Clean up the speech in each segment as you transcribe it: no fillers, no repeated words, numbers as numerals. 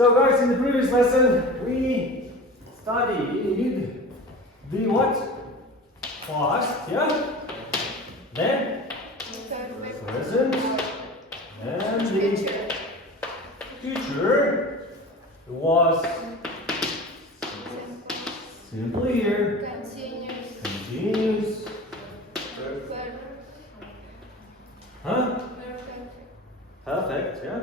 So guys, in the previous lesson, we studied the what? Past, yeah? Then present and the future was simple here. Continuous. Huh? Perfect, yeah?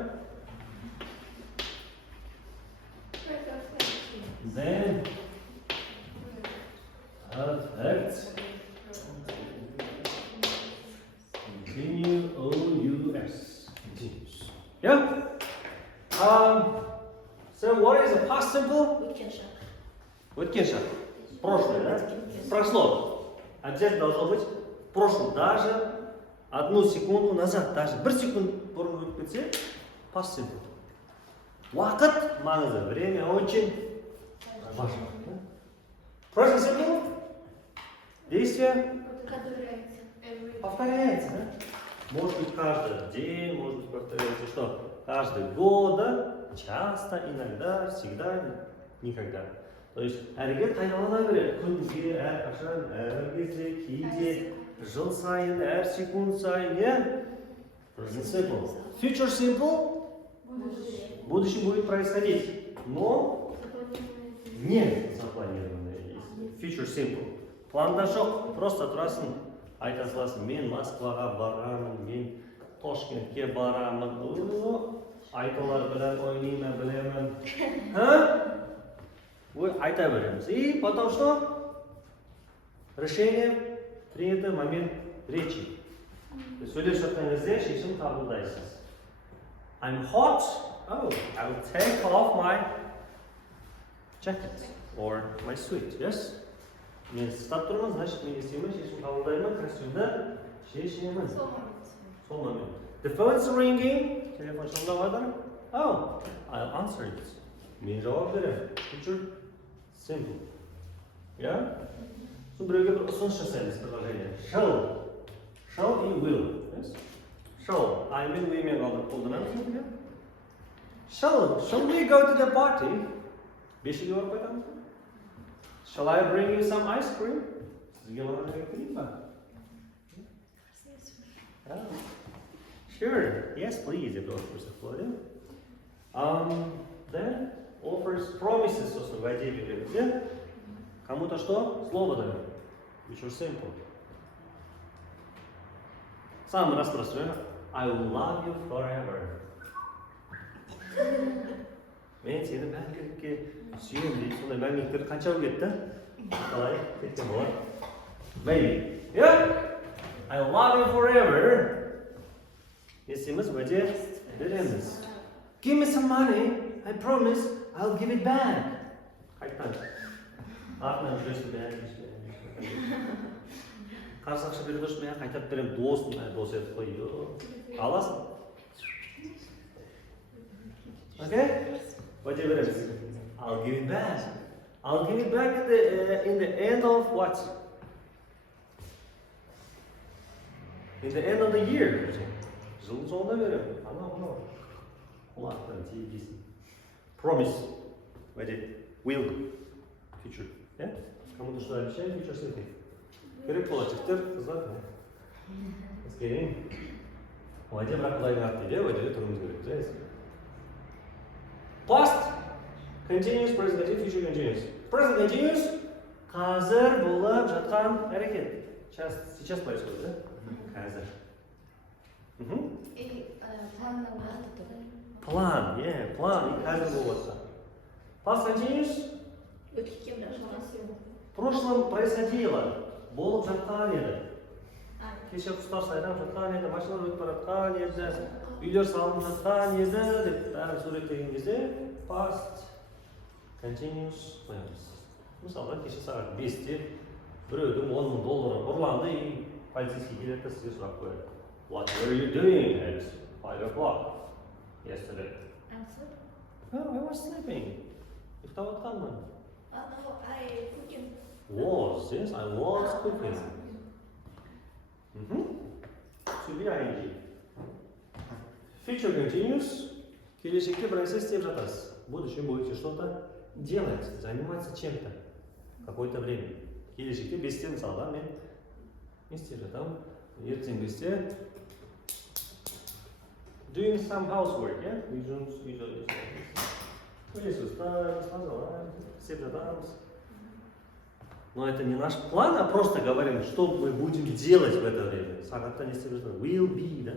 Then perfect. Continue OUS. Continuous. Yeah? So what is the past simple? Өткен шаг. Прошлое, да? Прошло. Обязательно должно быть в прошлом. Даже одну секунду назад, даже бір секунд бұрын өтіп кетсе, past simple. Уақыт маңызды. Время очень важно. Present simple. Действие повторяется, да? Может быть каждый день, может быть повторяется что? Каждый год, да? Часто, иногда, всегда, никогда. То есть әрекет қайталана береді. Күнде, әрқашан, әр кезде, кейде, жыл сайын, әр секунд сайын, иә? Present simple. Future simple. В будущем будет происходить, но не запланированное. Future simple. Планда жоқ, просто тұрасың, айта саласың, мен Москваға барамын, мен Ташкентке барамын, айталар білен ойнаймын, білемін. Айта береміз. И потом что? Решение принято в момент речи. Сөйлеп жатқан кезде шешім қабылдайсыз. I'm hot. Oh, I will take off my jacket or my suit. Yes? Мен ұстап тұрмын, значит, мен істеймін, шешім қабылдаймын, костюмді шешемін. Сол момент. The phone's ringing. Телефон шылдап жатыр. Oh, I'll answer it. Мен жауап беремін. Future simple. Yeah? Сосын біреуге бір ұсыныс жасаймыз предложение. Shall и will. Yes? Shall. I мен we мен қолданамыз. Shall we go to the party? Бешеге барып қайтамыз. Shall I bring you some ice cream? Сізге барған керек па? Sure. Yes, please. If then offers promises. Собственно, в идее берем. Кому-то что? Слово даем. Future simple. Самый распространенный. I will love you forever. Мен сені мәңгілікке сүйемін дейді. Сондай мәңгіліктер қанша кетті? Қалай? Кеткен болар? Maybe. Yeah? I love you forever. Естеміз уәде береміз. Give me some money. I promise I'll give it back. Қайттан. Артынан жүресті бәрі. Қарсы ақша береді үшін мен қайтап берем. Досым, дос етіп қой. Аласың? Okay? What you better say? I'll give it back. I'll give it back in the end of what? In the end of the year. Жылдың соңында беремін. Анау. Құлақтан тиегейсің. Promise. What it? Will. Future. Yeah? Кому-то что обещаем, future simple. Керек болады, жігіттер, қыздар. Ескерейін. Уәде бірақ құдайдың аты дейді, уәдеде тұруымыз керек. Past continuous, present continuous, future continuous. Present continuous қазір болып жатқан әрекет. Сейчас происходит, да? Қазір. План, план, қазір болып жатқан. Past continuous в прошлом происходило, болып жатқан еді. Кеше құстар сайрап жатқан еді, машиналар өтіп бара жатқан еді, үйлер салынып жатқан еді деп бәрін суреттеген кезде past continuous қоямыз. Мысалға кеше сағат 5-те біреудің $10,000 ұрланды и полицейский келеді сізге сұрақ қояды. What were you doing at 5 o'clock yesterday? No, I was sleeping. Ұйықтап жатқанмын. No, I cooking. Was, yes, I was cooking. To be ing. Future continuous. Келешекте бір нәрсе істеп жатасыз. в будущем будете что-то делать, заниматься чем-то какое-то время. Келешекте бесте мысалға мен не істеп жатамын, ертең бесте doing some housework, yeah? Үй жұмыс, пылесостар, тазалар, істеп жатамыз. Но это не наш план, а просто говорим, что мы будем делать в это время. Сағатта не істеп жатамыз? Will be, да?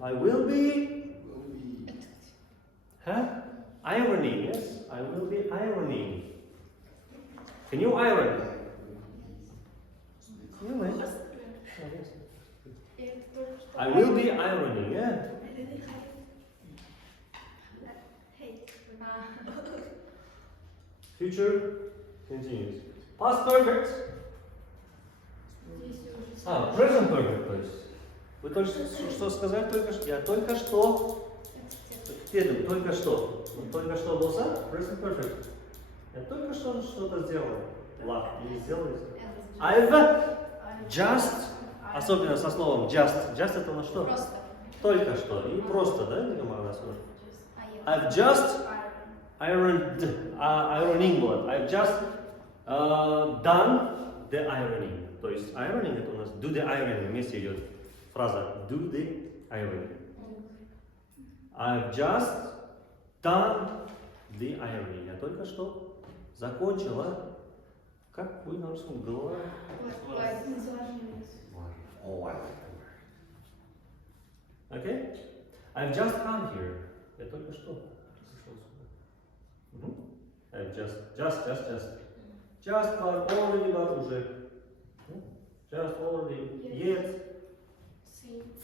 I will be. Huh? Ironing, yes? I will be ironing. Can you iron? I will be ironing, yeah? Future continues. Past perfect. Present perfect, то есть. Вы только что сказали только что? Я только что. Только что. Только что болса? Present perfect. Я только что что-то сделал. Ладно, или сделали. I've just, особенно со словом just. Just это на что? Просто. Только что. И просто, да? I've just ironing blood. I've just done the ironing. То есть ironing это у нас do the ironing вместе идет фраза do the ironing. I've just done the ironing. Я только что закончила. Как будет на русском? Голова? Okay? I've just come here. Я только что. I've just but already but уже. Just already yet.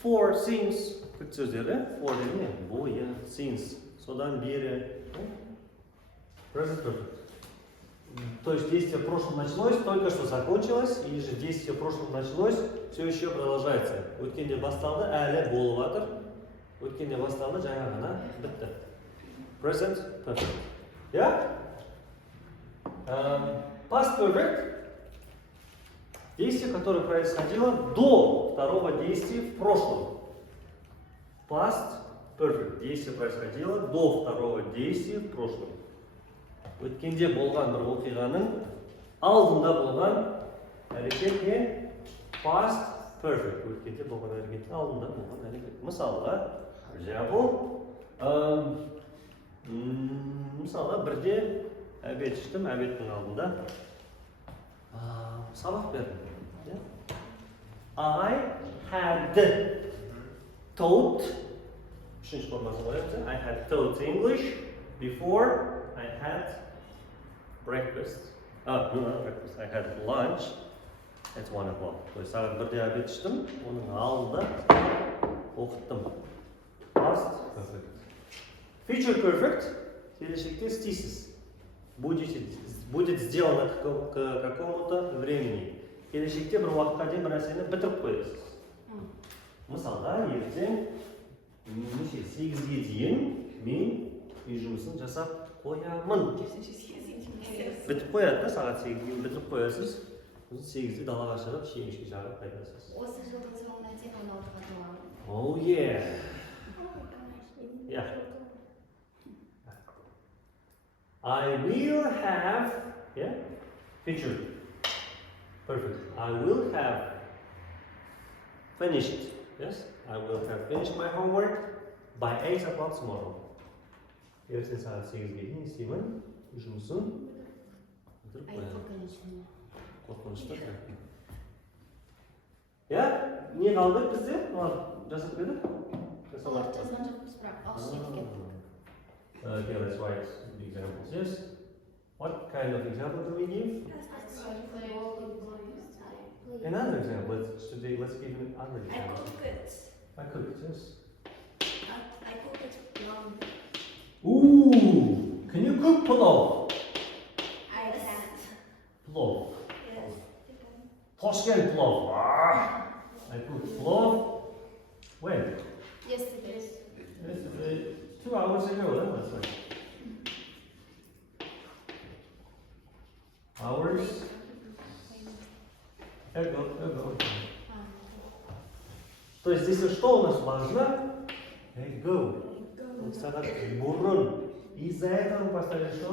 For since. Как сөздер, да? For не бойы, since. Содан бері. Present perfect. То есть действие в прошлом началось, только что закончилось, или же действие в прошлом началось, все еще продолжается. Өткенде басталды, әлі болып жатыр. Өткенде басталды, жаңа ғана бітті. Present perfect. Yeah? Past perfect. Действие, которое происходило до второго действия в прошлом. Past perfect. Действие происходило до второго действия в прошлом. Өткенде болған бір оқиғаның алдында болған әрекет не? Past perfect. Өткенде болған әрекеттің алдында болған әрекет. Мысалға, мысалға бірде обед іштім, обедтің алдында сабақ бердім. I had taught, үшінші формасын қоямыз, I had taught English before I had breakfast. Not breakfast. I had lunch at 1 o'clock. То есть сағат бірде обед іштім, оның алдында оқыттым. Past perfect. Future perfect. Келешекте істейсіз. Будет сделано к какому-то времени. Келешекте бір уақытқа дейін бір нәрсені бітіріп қоясыз. Мысалға, ертең 8-ге дейін мен үй жұмысын жасап қоямын. Бітіп қояды да, сағат 8-ге дейін бітіріп қоясыз. 8-де далаға шығып, шемішке жағып қайтасыз. Осы жылдың соңына дейін оны оқытатын боламын. Oh yeah. Yeah. I will have, yeah, future. Perfect. I will have finished, yes, I will have finished my homework by 8 o'clock tomorrow. Ертең сағат 8-ге дейін істеймін, жұмысын бітіріп қоямын. Қорқынышты. Я? Не қалды бізде? Жасап берді? Жазған жоқпыз, бірақ ағылшын кетті. Okay, let's write the examples. Yes. What kind of example do we give? Another example. Let's give another example. I cooked, yes. I cooked long. Ooh! Can you cook pulao? I can't. Pulao. Yes. Toshkent pulao. I cooked pulao. When? Yesterday. 2 hours ago, then that's like hours ago. То есть здесь что у нас важно? Ago. 2 сағат бұрын. Из-за этого мы поставили что?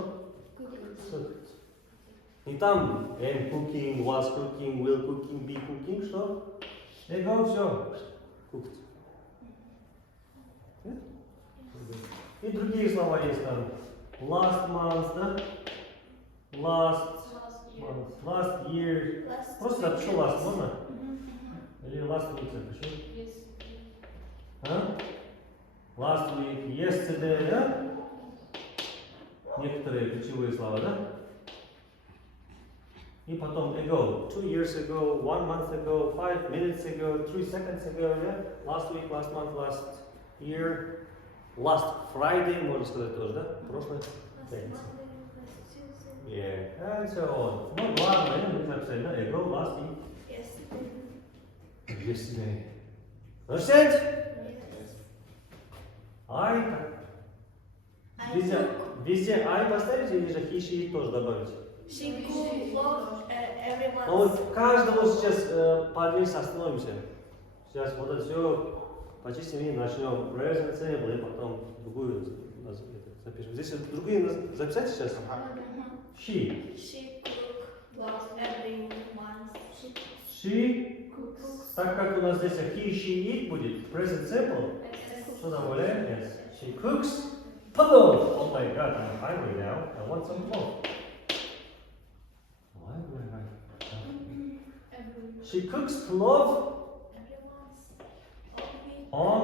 Cooked. Не там am cooking, was cooking, will cooking, be cooking, что? Эго, все. Cooked. И другие слова есть там. Last month, да? Last month, last year. Просто напишу last, можно? Или last week напишу? А? Last week, yesterday, да? Некоторые ключевые слова, да? И потом ago, 2 years ago, 1 month ago, 5 minutes ago, 3 seconds ago, yeah? Last week, last month, last year, last Friday, можно сказать тоже, да? Прошлое. Yeah, and so on. Ну, главное, мы записали, да? Ago, last week. Yesterday. Understand? Везде I поставить или же he, she тоже добавить? She cooked love everyone. Но вот каждому сейчас по одному остановимся. Сейчас вот это все почистим и начнем present simple, и потом другую запишем. Здесь другие записать сейчас? She. She cooked love everyone. She. Так как у нас здесь he, she, it будет, present simple. Что добавляем? Yes. She cooks. Plov! Oh my god, I'm hungry now. I want some plov. Why do I write? She cooks plov on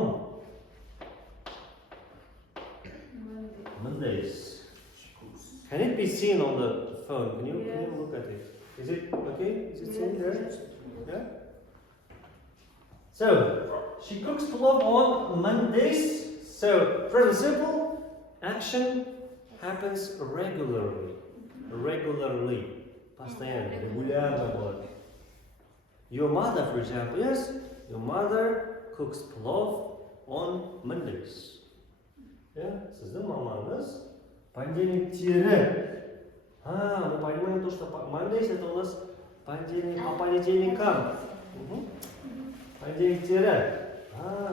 Mondays. Can it be seen on the phone? Can you look at it? Is it okay? Is it seen there? Yeah? So, she cooks plov on Mondays. So, present simple. Action happens regularly. Regularly. Постоянно, регулярно болады. Your mother, for example, yes? Your mother cooks plov on Mondays. Yeah? Сіздің мамаңыз понедельниктері. Мы понимаем то, что Mondays это у нас понедельник по понедельникам. Понедельниктері.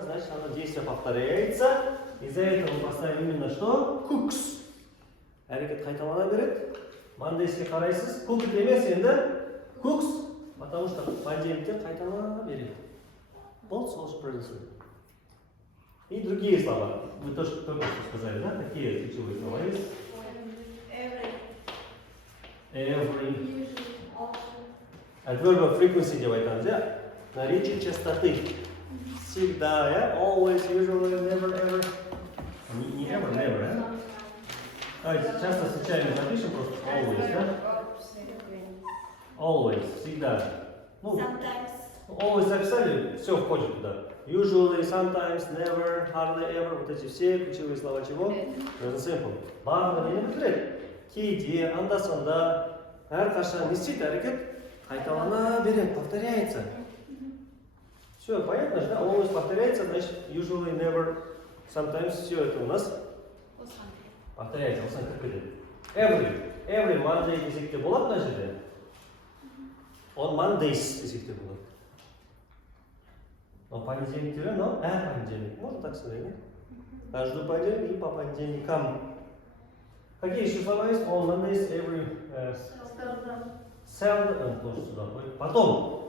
Значит, оно действие повторяется. Из-за этого мы поставим именно что? Cooks. Әрекет қайталана береді. Monday'sке қарайсыз. Cooked емес енді cooks. Потому что понедельниктер қайталана береді. Болды сол же произошло. И другие слова. Вы только что сказали, да? Какие ключевые слова есть? Every. Adverb of frequency деп айтамыз, да? Наречие частоты. Всегда, yeah? Always, usually, never, ever. Не ever, never, да? Давайте часто встречаем, запишем просто always, да? Always, всегда. Ну, always записали, все входит туда. Usually, sometimes, never, hardly, ever. Вот эти все ключевые слова чего? Present simple. Барлығы нені білдіреді? Кейде, анда-санда, әрқашан не істейді әрекет? Қайталана береді, повторяется. Все, понятно же, да? Always повторяется, значит, usually, never, sometimes, все это у нас повторяется. Осылай кіріп кетеді. Every Monday десекте болады мына жерде? On Mondays десекте болады. Но понедельниктері, но понедельник. Можно так сказать, да? Каждый понедельник и по понедельникам. Какие еще слова есть? On Mondays, every... Seldom. Тоже сюда ходит. Потом.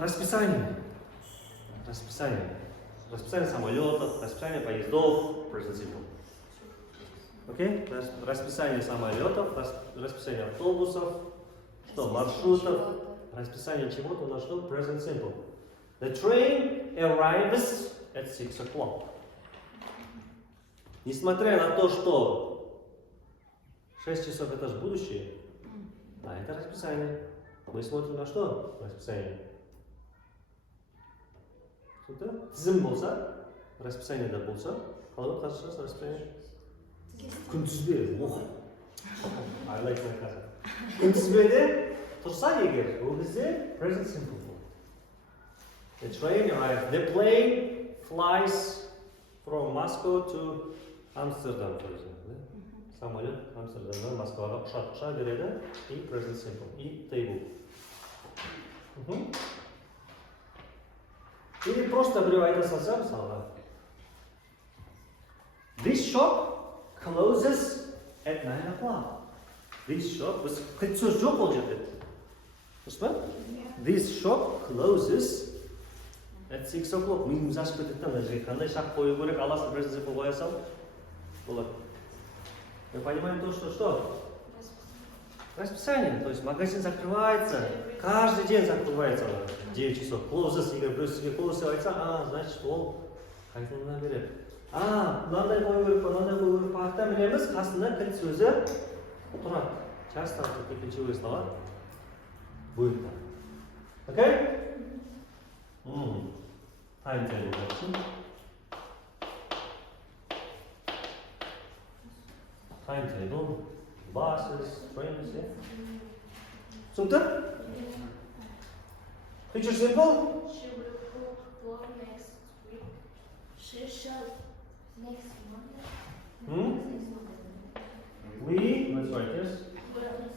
Расписание. Расписание самолетов, расписание поездов. Present simple. Окей? Расписание самолетов, расписание автобусов, что? Маршрутов. Расписание чего-то у нас что? Present simple. The train arrives at 6 o'clock. Несмотря на то, что 6 часов это же будущее, это расписание. Мы смотрим на что? Расписание. Что-то? Тізім болса, расписание да болса, қалай болады қазақшасы расписание? Күнтізбе. I like my cousin. Күнтізбеде тұрса егер, ол кезде present simple болады. The train arrives. The plane flies from Moscow to Amsterdam, for example. Самолет Амстердамнан Москваға ұша береді и present simple, и table. Или просто біреу айта салса мысалға. This shop closes at 9 o'clock. This shop was сөз жоқ ол жерде. Дұрыс па? This shop closes at 6 o'clock. Миымыз ашып кетеді да, мына жерге қандай шақ қою керек, аласың бір нәрсе қоя сал. Болады. Мы понимаем то, что? Расписание. То есть магазин закрывается, каждый день закрывается 9 часов. Closes, егер біреу сізге close деп айтса, значит ол қайтадан береді. Мынандай қою керек па, мынандай қою керек па, аттан білеміз, қасында кілт сөзі тұрады. Часто ключевые слова будет так. Окей? Timetable дальше. Timetable, buses, trains, yeah. Түсінікті? Future simple? She will cook for next week. She shall next month. We, let's write this.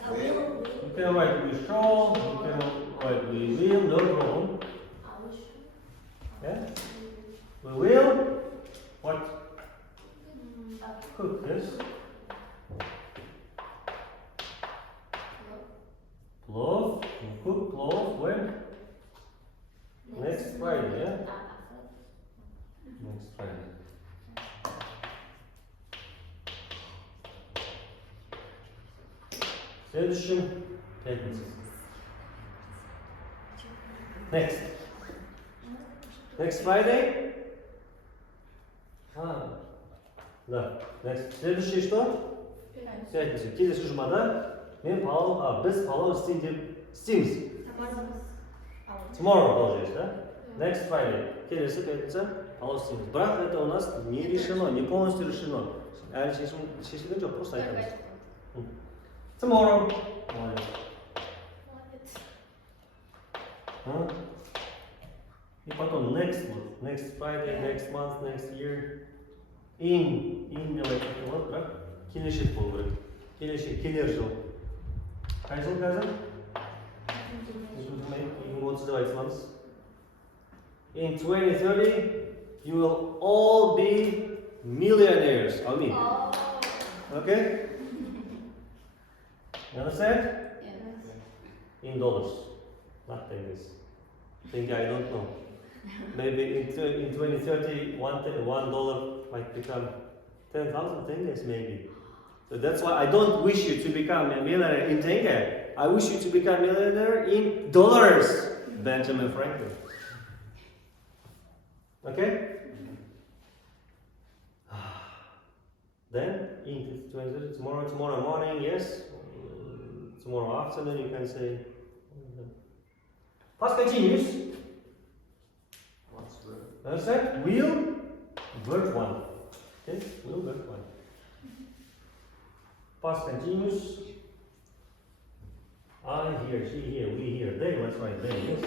I will. You can write we shall, you can write we will, no problem. I will. Yeah? We will, what? Cook this. Plov, you cook plov when? Next Friday, yeah? Next Friday. Следующим пятница. Next Friday? Да. Next. Следующий что? Пятница. Келесі жұмада біз палау істейміз. Tomorrow тоже есть, да? Next Friday. Келесі пятница палау істейміз. Бірақ это у нас не решено, не полностью решено. Әлі шешілген жоқ, просто айтамыз. Tomorrow. И потом next Friday, next month, next year. In деп айтатын болады, бірақ келешек болу керек. Келер жыл. Қай жыл қазір? 2030 деп айтсамыз. In 2030, you will all be millionaires. I mean. Okay? You understand? Yes. In dollars, not tenge. Tenge, I don't know. Maybe in 2030, $1 might become 10,000 tenges, maybe. So that's why I don't wish you to become a millionaire in tenge. I wish you to become a millionaire in dollars, Benjamin Franklin. Okay? Then, in 2030, tomorrow morning, yes. Tomorrow afternoon, you can say. Past continuous. Understand? Will, verb 1. Okay? Will, verb 1. Past continuous. I here, she here, we here, they, let's write they, yes.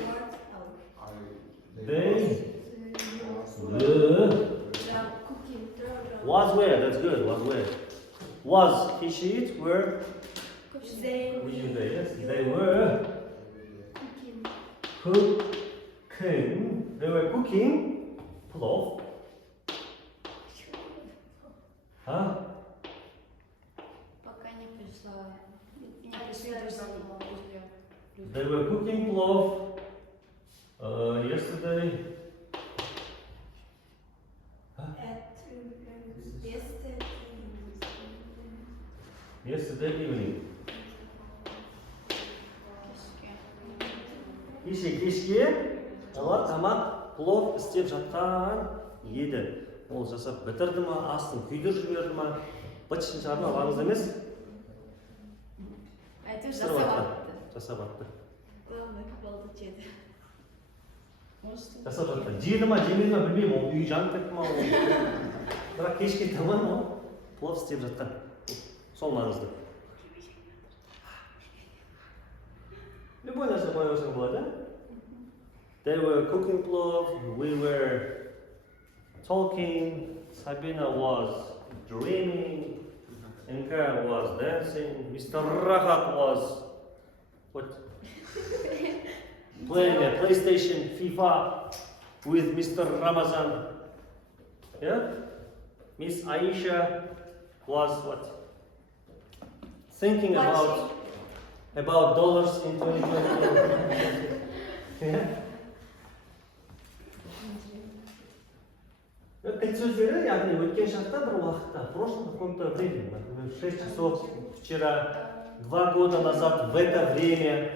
They, was where, that's good, was where. Was, he, she, it, were, we, you, they, yes. They were cooking, they were cooking plov. Huh? They were cooking plov yesterday. Yesterday evening. Кешке олар тамақ плов істеп жатқан еді. Ол жасап бітірді ма, астын күйдіріп жіберді ма, быт-шытын шығарды ма, маңызды емес. Жасап атты. Жасап жатты. Жеді ма, жемеді ма білмеймін, ол үй жанып кетті ма, бірақ кешке таман ол плов істеп жатқан. Сол маңызды. Любой нәрсе қоя берсең болады, да? They were cooking plov, we were talking, Sabina was dreaming, Inka was dancing, Mr. Rahat was what? Playing a PlayStation, FIFA with Mr. Ramazan. Yeah? Miss Aisha was what? Thinking about dollars in 2020. Yeah? Кілт сөздері, яғни өткен шақта бір уақытта, в прошлом каком-то времени, например, 6 часов вчера, 2 года назад, в это время,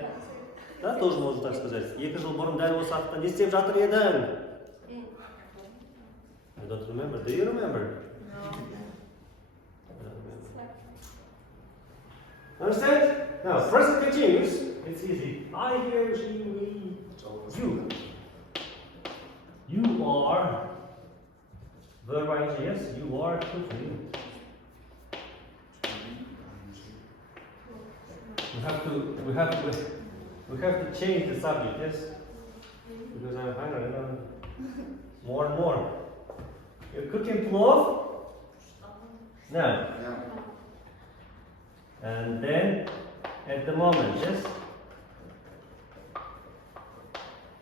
да, тоже можно так сказать. 2 жыл бұрын дәл осы уақытта не істеп жатыр едің? I don't remember. Do you remember? No. Understand? Now, present continuous. It's easy. I, he, she, we, you. You are. Verb ing, yes, you are cooking. We have to change the subject, yes? Because I'm hungry. More and more. You're cooking plov? No. And then at the moment, yes?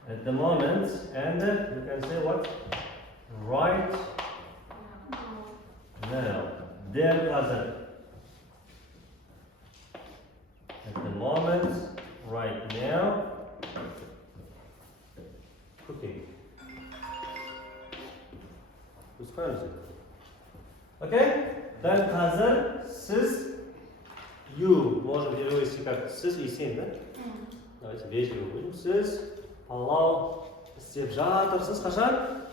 At the moment, and you can say what? Right now. There қазір. At the moment, right now, cooking. Okay? Дәл қазір сіз, you, можем перевести как сіз и сен, да? Давайте вежливо будем. Сіз палау істеп жатырсыз қашан?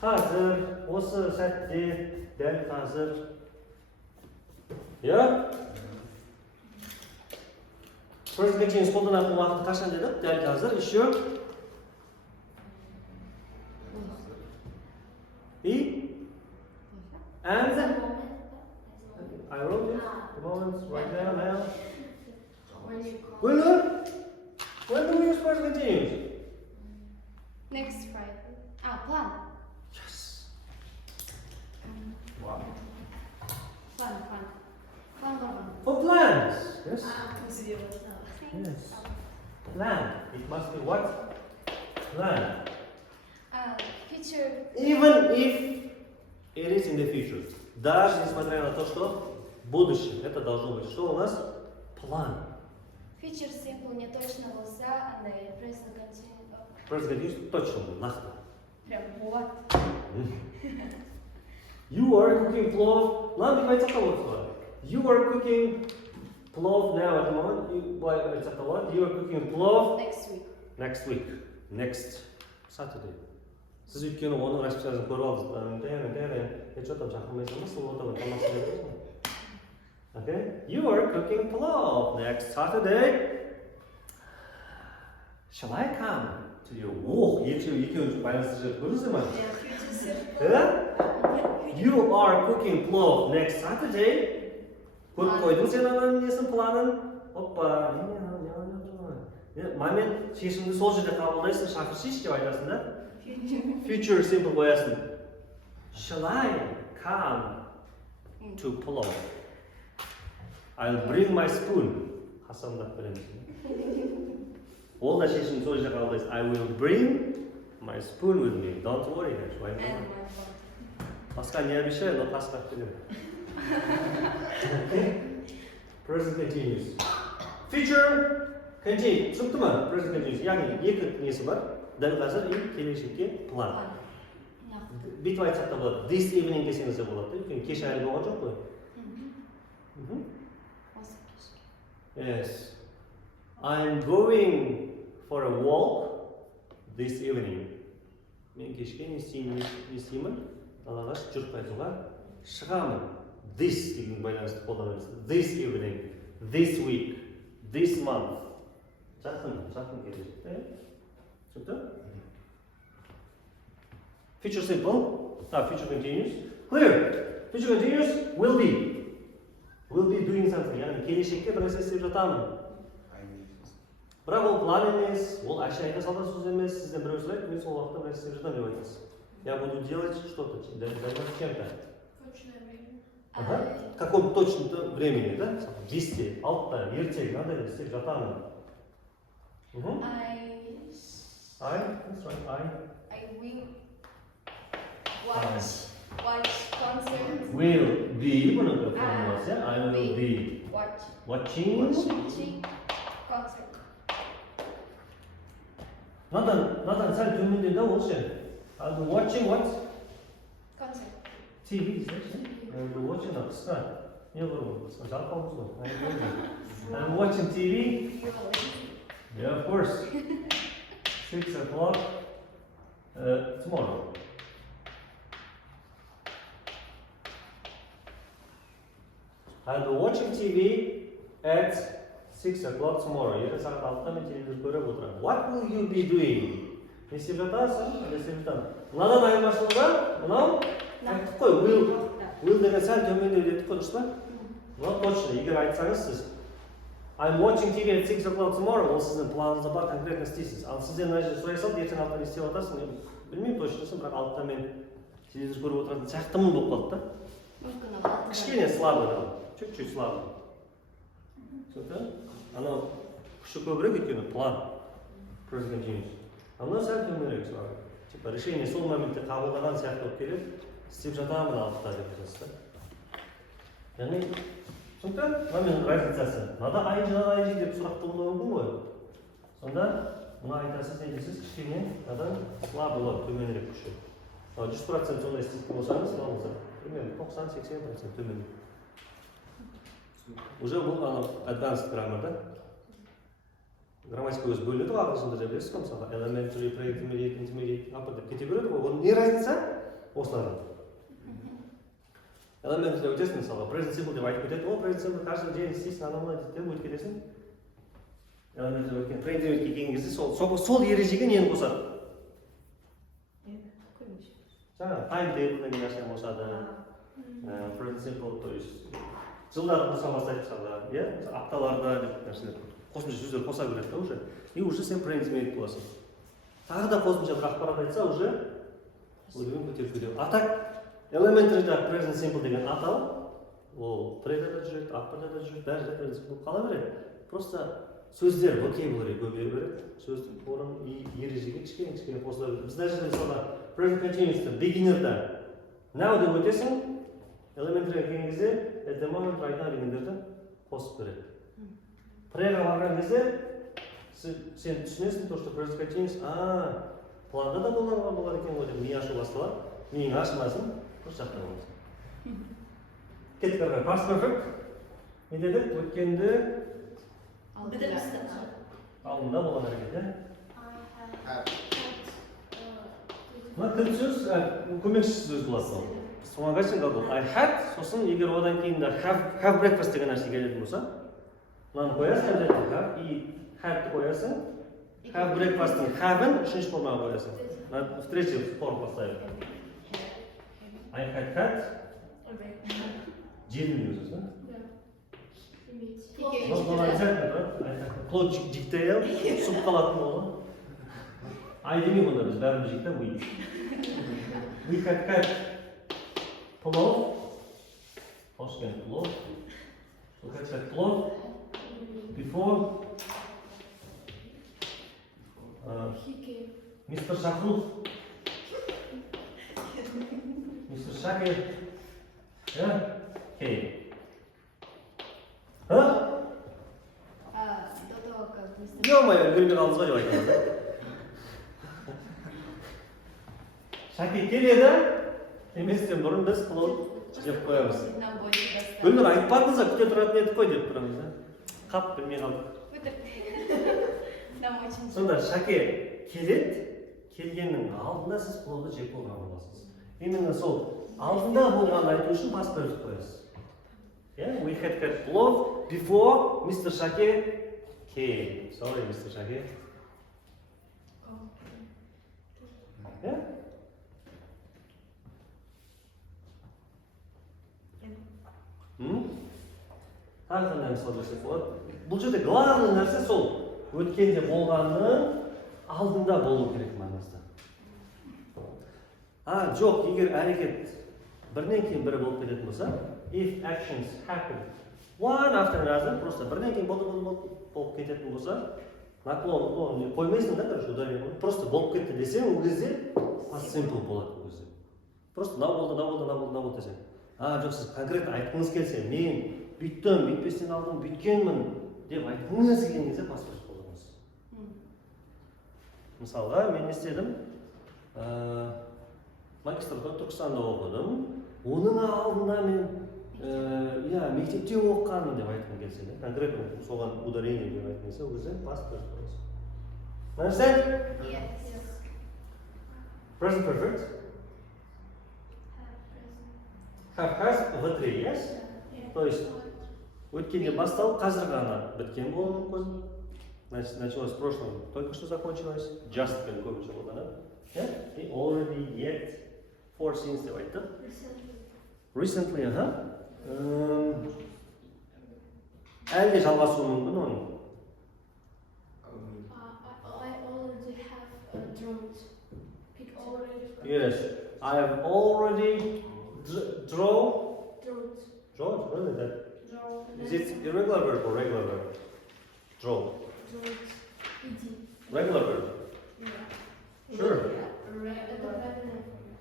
Қазір, осы сәтте, дәл қазір. Я? Present continuous қолданатын уақыт қашан дедік? Дәл қазір, еще. И? And? I wrote it. The moments, right now. When do we use present continuous? Next Friday. Plan. Yes. Fun. For plans. Yes. Yes. Plan. It must be what? Plan. Future. Even if it is in the future. Даже несмотря на то, что в будущем, это должно быть. Что у нас? План. Future simple не точно болса, а present continuous. Present continuous точно был, нақты. Прям вот. You are cooking plov. Ладно, давайте это. You are cooking plov now at the moment. You are cooking plov Next week. Next Saturday. Сіз өйткені оның расписаниясын көріп алдыңыз. Что там шақырмайсың ба? Сол отырып тамақ істеп. Okay? You are cooking plov next Saturday. Shall I come to you? Екеуіңіз байланысты жерді көрдіңіздер ма? You are cooking plov next Saturday. Көріп қойдың сен ананың несін, планын? Оппа, момент шешімді сол жерде қабылдайсың, шақыршиш деп айтасың да? Future simple қоясың. Shall I come to plov? I'll bring my spoon. Қасамдап береміз. Ол да шешімді сол жерде қабылдайсың. I will bring my spoon with me. Don't worry. Басқа не обещаю, но қасқақ беремін. Present continuous. Future continuous. Түсінікті ма? Present continuous. Яғни екі несі бар. Дәл қазір и келешекке план. Бүйтіп айтсақ та болады. This evening десеңіз де болады. Өйткені кеш әлі болған жоқ қой. Yes. I'm going for a walk this evening. Мен кешке не істеймін? Далаға жүріп қайтуға шығамын. This деген байланысты қолданамыз. This evening, this week, this month. Жақын келешекте. Түсінікті? Future simple. Future continuous. Clear? Future continuous will be. Will be doing something. Яғни келешекке бір нәрсе істеп жатамын. Бірақ ол план емес, ол әші айта салған сөз емес. Сізден біреу сұрайды, мен сол уақытта бір нәрсе істеп жатамын деп айтасыз. Я буду делать что-то, займаться чем-то. В каком точном времени, да? 10, 6, ертең, мынандай істеп жатамын. I will Watch concert. Will be бұның формуласы, I will be watching Concert. Надан сәл төмендеу да ол ше. I'll be watching what? Concert. TV десеңші. I'll be watching қысқа. Не бар ол? Қысқа жалпамыз ғой. I'm watching TV. Yeah, of course. 6 o'clock tomorrow. I'll be watching TV at 6 o'clock tomorrow. Ертең сағат 6-та мен телевизор көріп отырамын. What will you be doing? Не істеп жатасың? Не істеп жатамын? Мынадан айырмашылығы, мынау айттық қой, will деген сәл төмендеу дедік қой, дұрыс па? Мынау точно, егер айтсаңыз сіз I'm watching TV at 6 o'clock tomorrow, ол сіздің планыңызда бар, конкретно істейсіз. Ал сізден мына жерде сұрай салып, ертең 6-та не істеп жатасың? Білмеймін точносын, бірақ 6-та мен телевизор көріп отыратын сияқтымын болып қалды да. Кішкене слабый да, чуть-чуть слабый. Түсінікті? Анау күші көбірек өйткені план. Present continuous. А мынау сәл төменірек слабый. Типа решение сол моментте қабылдаған сияқты болып келеді, істеп жатамын 6-та деп жазасыз да. Яғни түсінікті? Мынамен разницасы. Мынада ING деп сұрақ туындауы мүмкін ғой. Сонда мына айтасыз, не дейсіз? Кішкене мынадан слабый болады, төменірек күші. 100% сонда істейтін болсаңыз, мынауыңызда примерно 90-80% төмен. Уже бұл advanced grammar да. Грамматика өзі бөлінеді ғой, ағылшында да білесіз ғой, мысалы elementary, pre-intermediate, intermediate, upper деп кете береді ғой. Оның не разница? Осылардан. Elementary өтесің, мысалы present simple деп айтып кетеді. Ол present simple каждый день істейсің, анау дейді деп өтіп кетесің. Elementary өткен, pre-intermediate келген кезде сол ережеге нені қосады? Жаңа timetable деген нәрсе қосады. Present simple, то есть жылдарды қоса бастайды мысалы, иә? Апталарда деп нәрселер. Қосымша сөздер қоса береді да уже. И уже сен pre-intermediate боласың. Тағы да қосымша бір ақпарат айтса уже өзіңнен көтеріп кетеді. А так elementary'да present simple деген атау, ол pre-да да жүреді, upper'да да жүреді, бәрі де present simple қала береді. Просто сөздер vocabulary көбейе береді. Сөздің орын и ережеге кішкене қосыла береді. Біз даже мысалы present continuous'та beginner'да now деп өтесің, elementary'ға келген кезде at the moment right now дегендерді қосып береді. Преға барған кезде сен түсінесің, то, что present continuous, планда да қолданған болар екен ғой деп ми ашу басталады. Миың ашылмасын, дұрыс жақта боласың. Кеттік ары қарай. Past perfect. Не дедік? Өткенді алдында болған әрекет, иә? Мына тіл сөз көмекші сөз болады ол. Соған қайсың қалды? I had, сосын егер одан кейін де have breakfast деген нәрсе келетін болса, мынаны қоясың, обязательно have и had қоясың, have breakfast'ың have-ын үшінші формаға қоясың. В третью форму поставим. I had жедім өзіңіз, да? Бұл обязательно тұрады. Клод жіктей алып, сұп қалатын болған. I демей бұнда біз бәріміз жікті, we had плов, Toshkent плов, we had плов, before, Mr. Shakul, Mr. Shakir, yeah, came. Huh? Ё-моё, көрмей қалдыңыз ғой деп айтамыз. Шаки келеді, еместен бұрын біз плов жеп қоямыз. Гүлнұр айтпадыңыз ба, күте тұратын едік қой деп тұрамыз, да? Қап, білмей қалдық. Сонда Шаке келеді, келгеннің алдында сіз пловды жеп қойған боласыз. Именно сол алдында болғанды айту үшін past perfect қоясыз. Yeah, we had plov before Mr. Shake came. Sorry, Mr. Shake. Yeah? Тағы қандай мысал берсек болады? Бұл жерде главный нәрсе сол өткенде болғанның алдында болу керек маңызды. Жоқ, егер әрекет бірінен кейін бірі болып кететін болса, if actions happen one after another, просто бірінен кейін болып кететін болса, наклон қоймайсың да, ударение, просто болып кетті десең, ол кезде past simple болады ол кезде. Просто мынау болды десең. Жоқ, сіз конкретно айтқыңыз келсе, мен бүйттім, бүйтпестен алдым, бүйткенмін деп айтқыңыз келген кезде паспорт қолданыңыз. Мысалға, мен не істедім? Магистратурада Түркістанда оқыдым. Оның алдында мен мектепте оқығанмын деп айтқым келсе, конкретно соған ударение деп айтқым келсе, ол кезде паспорт қолданыңыз. Understand? Yes. Present perfect. Has V3, yes? То есть өткенде басталып, қазір ғана біткен болуы мүмкін. Значит, началось в прошлом, только что закончилось. Just пен көбінше қолданады. И already, yet, for since деп айттық. Recently, әлде жалғасуы мүмкін оның. I already have drawn picture. Yes, I have already drawn. What is that? Is it irregular verb or regular verb? Draw. Regular verb. Sure.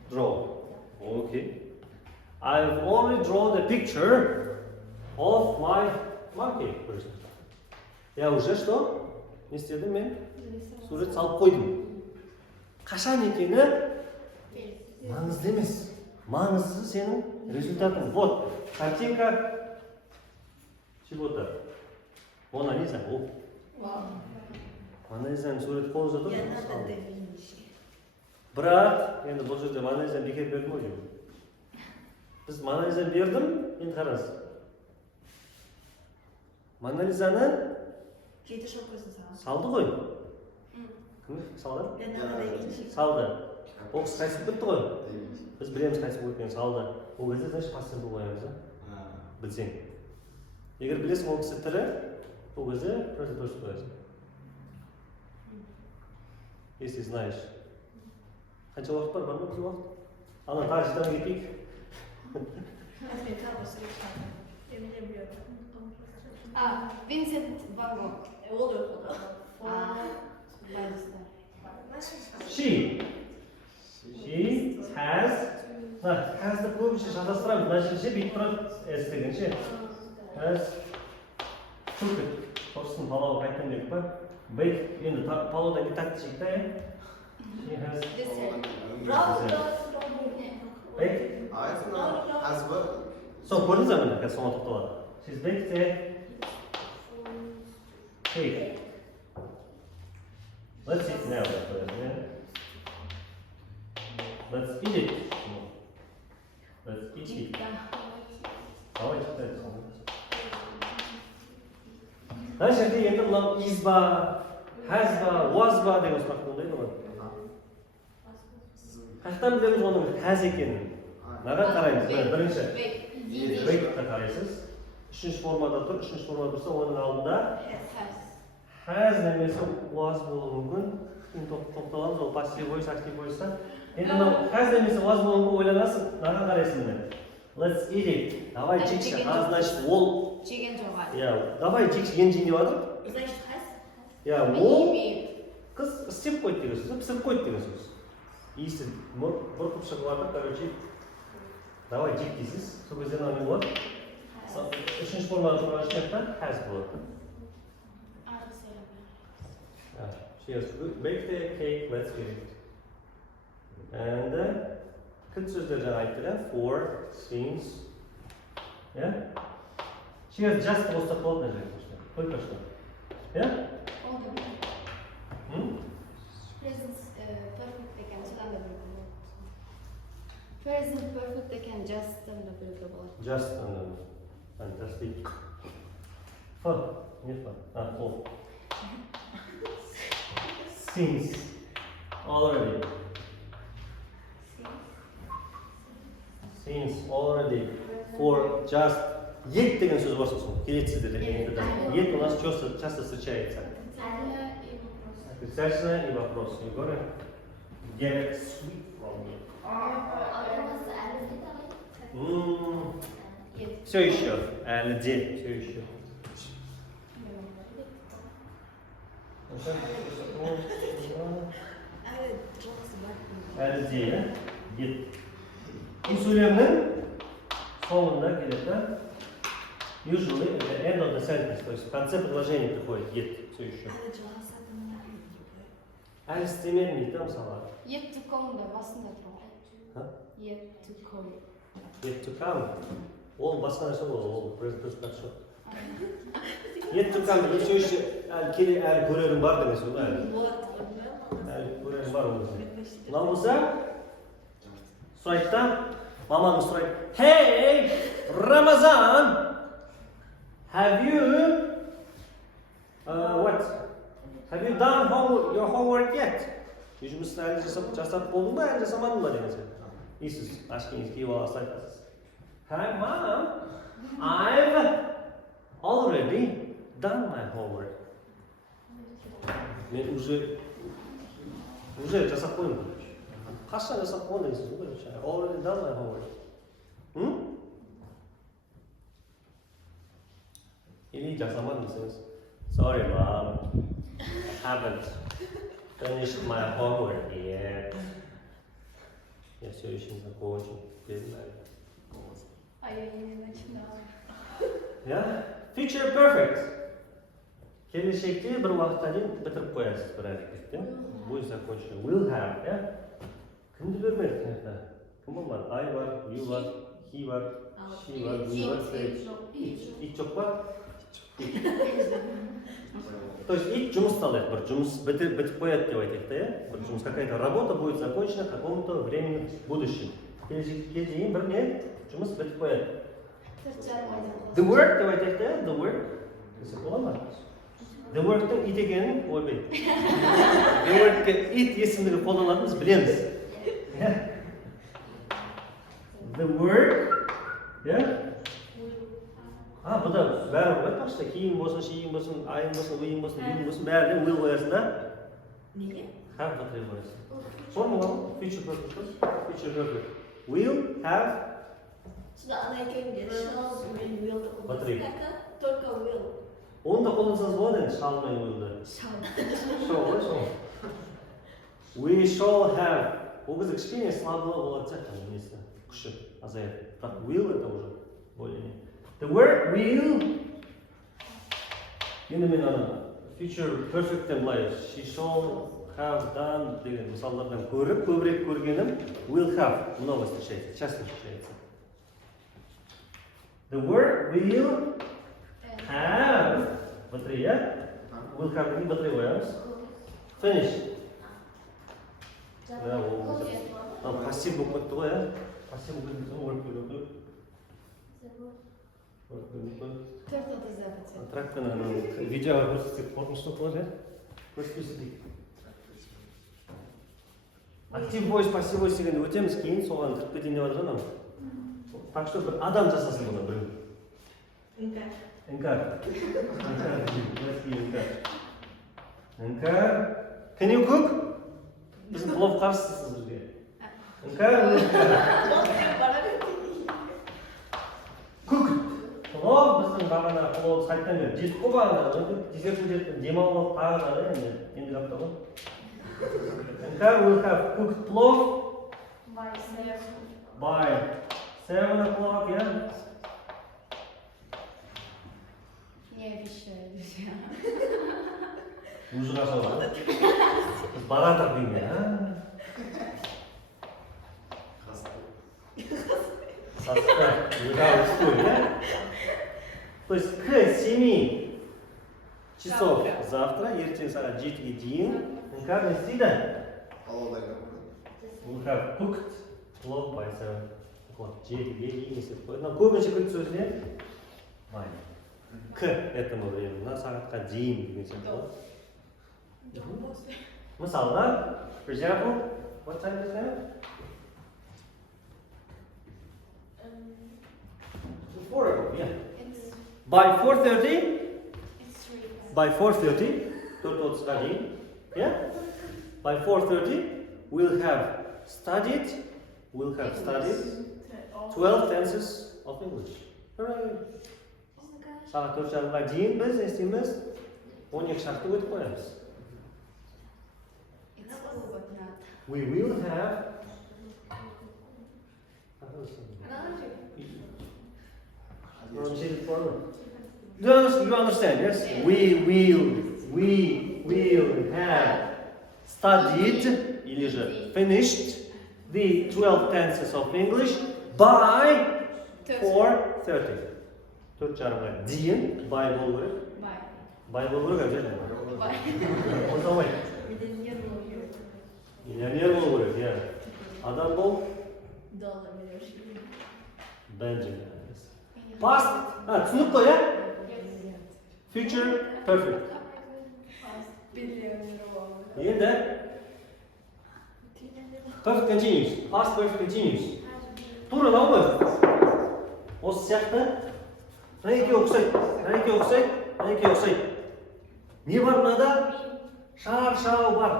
Draw. Okay. I have already drawn a picture of my monkey. Я уже что? Не істедім мен? Сурет салып қойдым. Қашан екені маңызды емес. Маңызды сенің результатың. Вот, картинка чего-то. Мона Лиза. Мона Лизаның суреті қолы жатыр. Бірақ, енді бұл жерде Мона Лизаны бекер бердім ғой. Біз Мона Лизаны бердім, енді қараңыз. Мона Лизаны салды ғой. Кім салды? Салды. Ол кісі қайсып бітті ғой. Біз білеміз қайсып өткен салды. Ол кезде, значит, пассивді қоямыз, білсең. Егер білесің ол кісі тірі, ол кезде просто точно қоясың. Если знаешь. Қанша уақыт бар ма бізде уақыт? Ана тағы жидан кетейік. Vincent var mı? Olur. She has. Has'ты көбінше шатастырамыз. Значит, бүйтіп тұрады S дегенше. Has cooked. Торсын палау қайттан деп па? Бейк, енді палаудан не такты жейді, She has. Бейк? Has what? Сол көрдіңіз бе міне, қазір соңға тоқталады. She's baked a cake. Let's eat now. Let's eat it. Let's eat it. Давай читайық. Мына жерде енді мынау is ба, has ба, was ба деген сұрақ туындайды ғой. Қаяқтан білеміз оның has екенін? Мынаған қараймыз. Бірінші baked'қа қарайсыз. Үшінші формада тұр. Үшінші формада тұрса, оның алдында has немесе was болуы мүмкін. Тоқталамыз, ол пассив voice, актив voice'та. Енді мынау has немесе was болуы мүмкін ойланасың, мынаған қарайсың міне. Let's eat it. Давай жейікші. Значит, ол Жеген жоғар. давай жейікші ен жейін деп жатыр. Значит, has? Ол қыз істеп қойды деген сөз, пісіріп қойды деген сөз. Иісі бұрқып шығып жатыр, короче, давай жейік дейсіз. Сол кезде не болады? Үшінші формада тұрған шақта has болады. She has baked a cake, let's eat it. And кілт сөздер жаңа айтты, for, since. She has just қосса болады мына жерде. Только что. Present perfect ekan содан да білуге болады. Present perfect ekan just'tan да білуге болады. Just fantastic. Не for. Since already. Since already. For just. Yet деген сөз бар сосын. Келесі сөздерде yet у нас часто встречается. Отрицательное и вопрос. You're gonna get sweet from me. Все еще. Әлде. Все еще. Әлде, Get. Bu söylemнің соңында келеді. Usually at the end of the sentence, то есть в конце предложения приходит yet, все еще. Әлі істемедім дейді да мысалы. Yet to come да басында тұрады. Yet to come. Yet to come. Ол басқа нәрсе ғой, ол present perfect жоқ. Yet to come, все еще әлі көрерім бар деген сөз ғой әлі. Әлі көрерім бар ол кезде. Мынау болса, сұрайды да, мамамыз сұрайды. Hey, Ramazan! Have you done your homework yet? Жұмысты әлі жасап болдың ба, әлі жасамадың ба деген сөз. Иисус ашкеңіз киіп аласыз айтасыз. Hey mom, I've already done my homework. Мен уже жасап қойдым. Қашан жасап қойдың деген сөз ғой. I already done my homework. Или жасамадым десеңіз. Sorry mom, I haven't finished my homework yet. Я все еще не закончил. А я не начинала. Yeah? Future perfect. Келешекте бір уақытқа дейін бітіріп қоясыз бір әрекетті. Будет закончено. Will have, yeah? Кімді бермедік? Кім болмады? I бар, you бар, he бар, she бар, we бар, ит жоқ па? То есть ит жұмыс алайық, бір жұмыс бітіп қояды деп айтайық та, бір жұмыс, какая-то работа будет закончена в каком-то времени в будущем. Келешекке дейін бір не жұмыс бітіп қояды. The work деп айтайық та, the work. Десек бола ма? The work'тың ит екенін ойбай. The work'ке ит есімдігі қолданатынымыз білеміз. The work, yeah? Бұда бәрі ғой айтпақшы, кейін болсын, шейін болсын, айын болсын, үйін болсын, үйін болсын, бәріне will қоясың да? Неге? Have батырай қоясың. Формула ғой, future perfect. Future perfect. Will, have. Сюда она екеуінде shall мен will Батырай. Только will. Оны да қолдансаңыз болады енді, shall мен will'ді. Shall ғой, shall. We shall have. Ол кезде кішкене слабылығы болады сияқты, несі, күші азаяды. Так, will это уже более-менее. The word will, енді мен future perfect'тен былай, she shall have done деген мысалдардан көріп, көбірек көргенім will have, много встречается, часто встречается. The word will have, батырай, я? Will have деген батырай қоямыз. Finish. Пассив болып кетті ғой, я? Пассив болып кетті ғой, work will do. Трактаны видеоға көрсетсек қорқынышты болады, көрсетпесек. Актив бойс, пассив бойс дегенде өтеміз кейін соған кіріп кетейін деп жатыр анау. Так что бір адам жасасын бұны біреу. Іңкәр. Іңкәр. Can you cook? Біздің плов қарсысыз бізге. Іңкәр. Cook. Плов біздің бағана плов сайттан бері жетіп қой бағана. Десертін жетіп демалып тағы да енді қапта ғой. Іңкәр will have cooked plov by 7 o'clock, yeah? Не обещаю, друзья. Уже қашауға. Біз баратық деймін, а? То есть к 7 часов завтра, ертең сағат 7-ге дейін, Іңкәр не істейді? Will have cooked plov by 7 o'clock. 7-ге дейін есеп қойды. Көбінше күлді сөзіне by. К этому времени, на сағатқа дейін деген сөз болады. Мысалға, for example, what time is now? 4 o'clock, yeah. By 4:30? By 4:30, total study, yeah? By 4:30, we'll have studied 12 tenses of English. Hooray! Сағат 4:30-ға дейін біз не істейміз? 12 шақты өтіп қоямыз. We will have You understand, yes? We will have studied или же finished the 12 tenses of English by 4:30. 4:30. дейін by болу керек. By болу керек обязательно. Қозғалмай. Миллионер болу керек, иә. Адам бол. Benjamin. Past. Түсініп қой, иә? Future perfect. Енді perfect continuous. Past perfect continuous. Тура мынау ғой. Осы сияқты. Мына екеуі ұқсайды. Не бар мынада? Шаршау бар.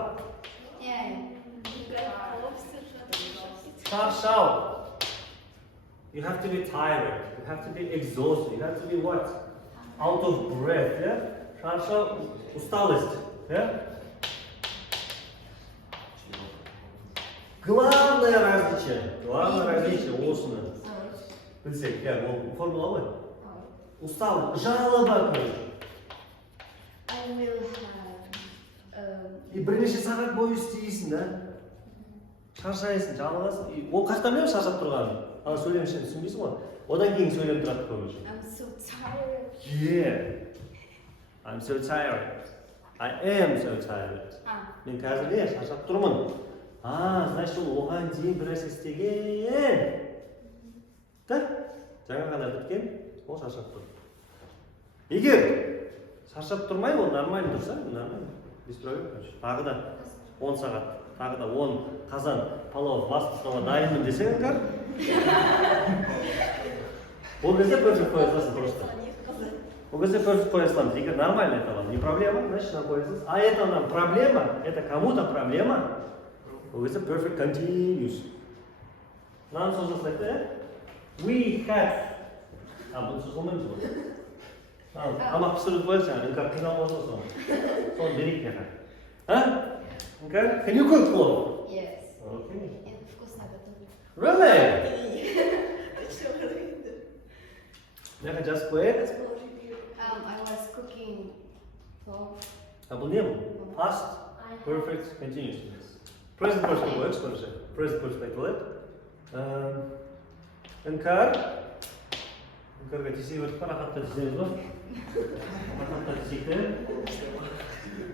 Шаршау. You have to be tired. You have to be exhausted. You have to be what? Out of breath. Yeah? Шаршау, усталость. Yeah? Главное различие осыны білсек, иә, ол формула ғой. Устал, жалоба, короче. И бірнеше сағат бойы істейсің, да? Шаршайсың, жалығасың. Ол қақтан білем шаршап тұрғанын. Ана сөйлемшіні түсінбейсің ғой. Одан кейін сөйлем тұрады, короче. I'm so tired. Yeah. I'm so tired. I am so tired. Мен қазір шаршап тұрмын. Значит, ол оған дейін бір нәрсе істеген. Да? Жаңа ғана біткен, ол шаршап тұр. Егер шаршап тұрмай, ол нормально тұрса, нормально. Без проблем, короче. Тағы да 10 сағат, тағы да 10 қазан палау бас тұстауға дайынмын десең, кар? Ол кезде perfect қоя саласың просто. Ол кезде perfect қоя саламыз. Егер нормально это вам не проблема, значит, она қоя саласың. А это нам проблема, это кому-то проблема. Ол кезде perfect continuous. Мынаны созылсақ та, we have. Бұл созылмаймыз ғой. Тамақ пісіріп қойды жаңа, іңкәр қинал болса соны берейік меха. Іңкәр, can you cook for? Yes. Okay. Это вкусно готовить. Really? Меха just quit? I was cooking for Бұл не бұл? Past, perfect, continuous. Present perfect works, короче. Present perfect айтылады. Іңкәрге тесей өртіп па, рахатта тесеміз ба? Рахатта тесейді.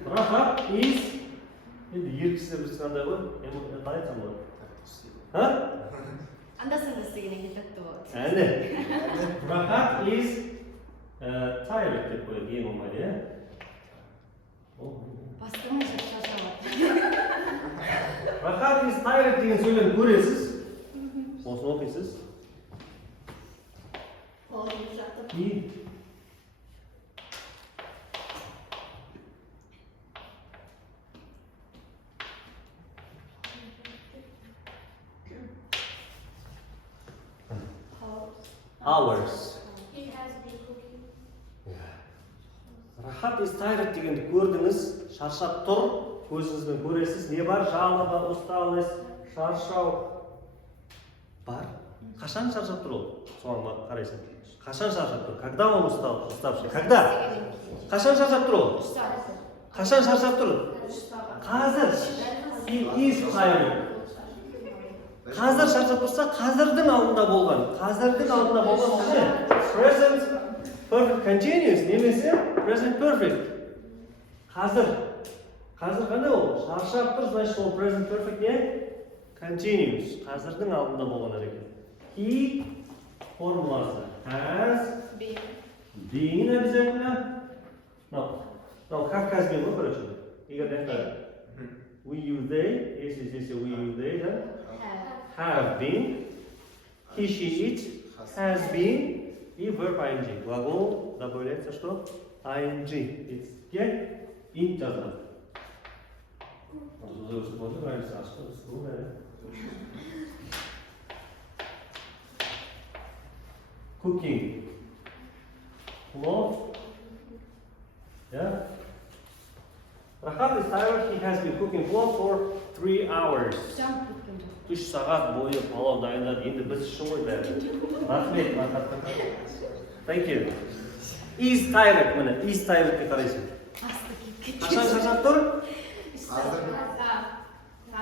Рахат is... Енді еркісіне бір сықандай ғой, қалай айтсам болады? анда-санда істеген кетіпті болады. Әне. Рахат is tired деп қойып, ең оңай, иә? Бастымын шаршамады. Рахат is tired деген сөйлем көресіз. Осыны оқисыз. И hours. He has been cooking. Рахат is tired дегенді көрдіңіз, шаршап тұр, көзіңізбен көресіз. Не бар? Жалоба, усталость, шаршау бар. Қашан шаршап тұр ол? Соған қарайсың. Қашан шаршап тұр? Когда он уставший? Когда? Қашан шаршап тұр ол? Қашан шаршап тұр? Қазір. He is tired. Қазір шаршап тұрса, қазірдің алдында болған. Қазірдің алдында болған ол не? Present perfect continuous немесе present perfect. Қазір. Қазір қандай ол? Шаршап тұр, значит ол present perfect не? Continuous. Қазірдің алдында болған әрекет. He формуласы has been обязательно. No, have has been, короче. Егер это we use they, если здесь we use they, да? Have been, he, she, it, has been и verb ing. Глагол добавляется что? ing. Итке in жазылады. Можно нравится, а что? Cooking. Love. Yeah. Rahat is tired. He has been cooking flour for 3 hours. 3 сағат бойы палау дайындады. Енді біз үшін ғой бәрі. Рахмет, Thank you. Is tired, міне, is tired'ке қарайсың. Қашан шаршап тұр?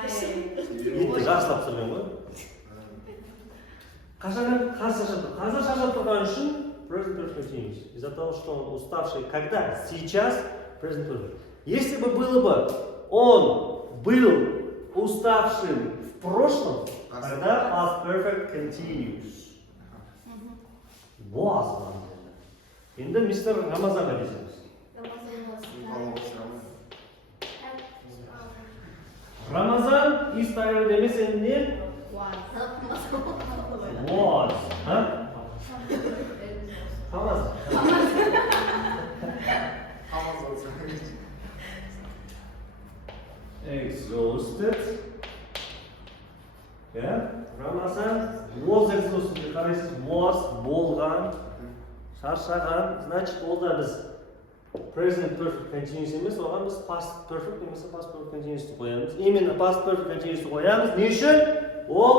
Етті жақсылап түсірген ғой. Қашан шаршап тұр? Қазір шаршап тұрған үшін present perfect continuous. Из-за того, что он уставший, когда? Сейчас present perfect. Если бы было бы, он был уставшим в прошлом, тогда past perfect continuous. Was. Енді мистер Рамазанға десеміз. Рамазан is tired емес енді не? Was. Хамаз. Exhausted. Рамазан was exhausted. Қарайсыз, was болған. Шаршаған, значит, ол да біз present perfect continuous емес, оған біз past perfect немесе past perfect continuous қоямыз. Именно past perfect continuous қоямыз. Не үшін? Ол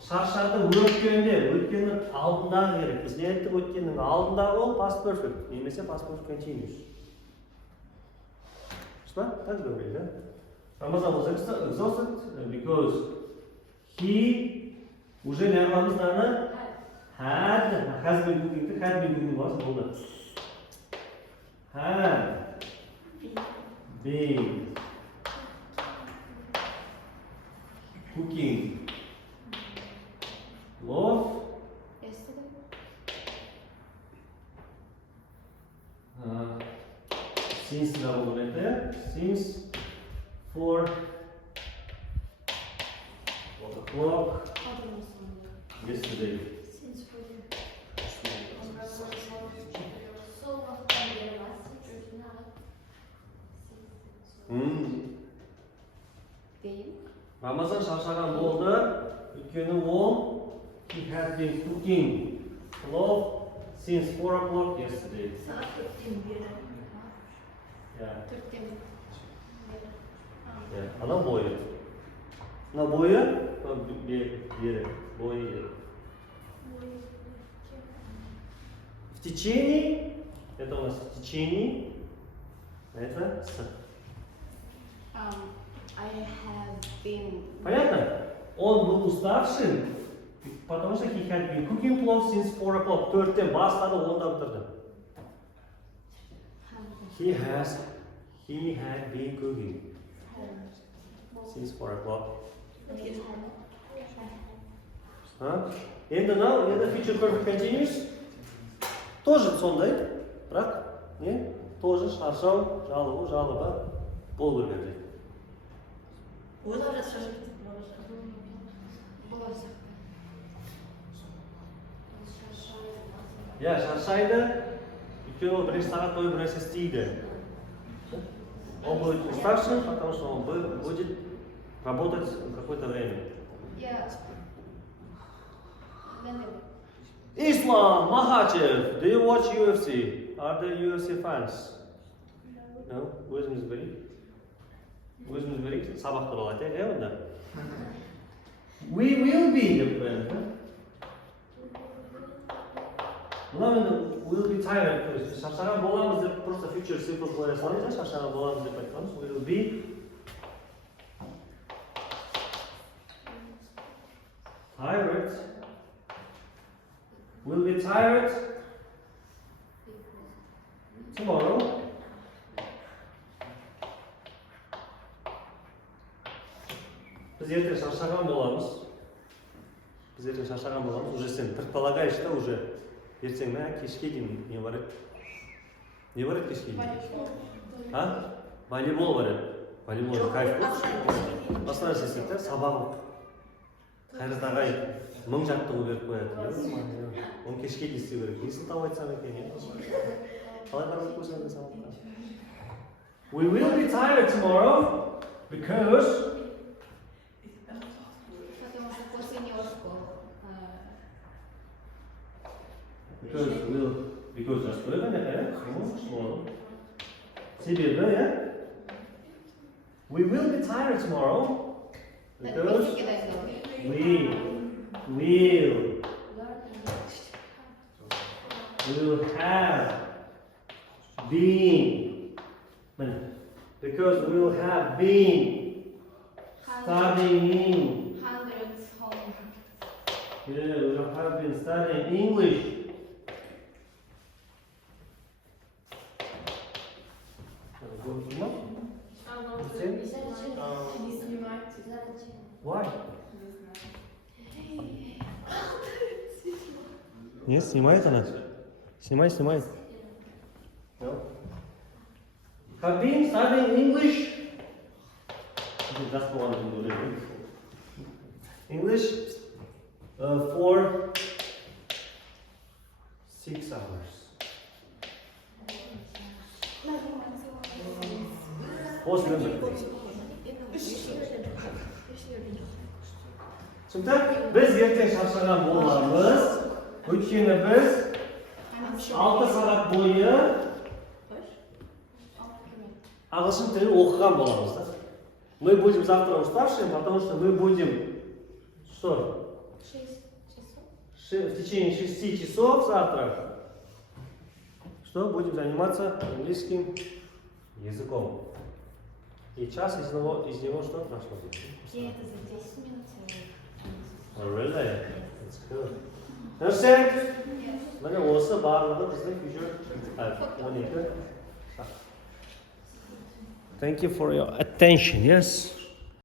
шаршады өткеннің алдындағы керек. Біз не айттық, өткеннің алдындағы ол past perfect немесе past perfect continuous. Что? Так говорили, да? Рамазан was exhausted because he уже не армамыз has been cooking was болды. Had been cooking. Love. Yesterday. Since да болды енді. Since 4 o'clock yesterday. Рамазан шаршаған болды, өйткені ол he had been cooking love since 4 o'clock yesterday. Ана бойы. Ана бойы, бері, бойы. В течение, это у нас в течение, это с. I have been. Понятно? Он был уставшим, потому что he had been cooking clothes since 4 o'clock. 4-тен бастады, 10-да бітірді. He had been cooking since 4 o'clock. Енді мынау, енді future perfect continuous. Тоже сондай, бірақ не? Тоже шаршау, жалыба болу керек. Ойлап жатса шаршайды, өйткені ол бірінші сағат бойы бір нәрсе істейді. Он будет уставшим, потому что он будет работать какое-то время. Islam Mahachev, do you watch UFC? Are there UFC fans? No? Өзіміз берейік, сабақ туралы айтайық, онда? We will be, деп қоямыз. Мына мен will be tired, то есть шаршаған боламыз деп просто future simple қоя саламыз, шаршаған боламыз деп айтқанбыз. We will be tired. We'll be tired tomorrow. Біз ертең шаршаған боламыз. Уже сен предполагаешь, что уже ертең кешке дейін не бар еді? Не бар еді кешке дейін? Волейбол бар еді. Волейбол кайф болды. Басқа нәрсе істейді, сабақ. Қайрат ағай 1000 жаттығу беріп қояды. Оны кешке де істеу керек. Несін тауып айтсам екен? Қалай қарап қойсаңыз сабаққа? We will be tired tomorrow because Because just we will be tired tomorrow because We will have been, because we will have been studying. Hundreds of. Yeah, we will have been studying English. Не снимайте. Why? Нет, снимает она. Снимай. No. Have been studying English. That's the one to do. English for 6 hours. После түсінікті? Біз ертең шаршаған боламыз. Өйткені біз 6 сағат бойы ағылшын тілін оқыған боламыз. Мы будем завтра уставшими, потому что мы будем что? 6 часов. В течение 6 часов завтра что? Будем заниматься английским языком. И час из него что прошло? И это за 10 минут. Oh, really? That's good. Understand? Mana осы барлығы біздің future. Thank you for your attention. Yes.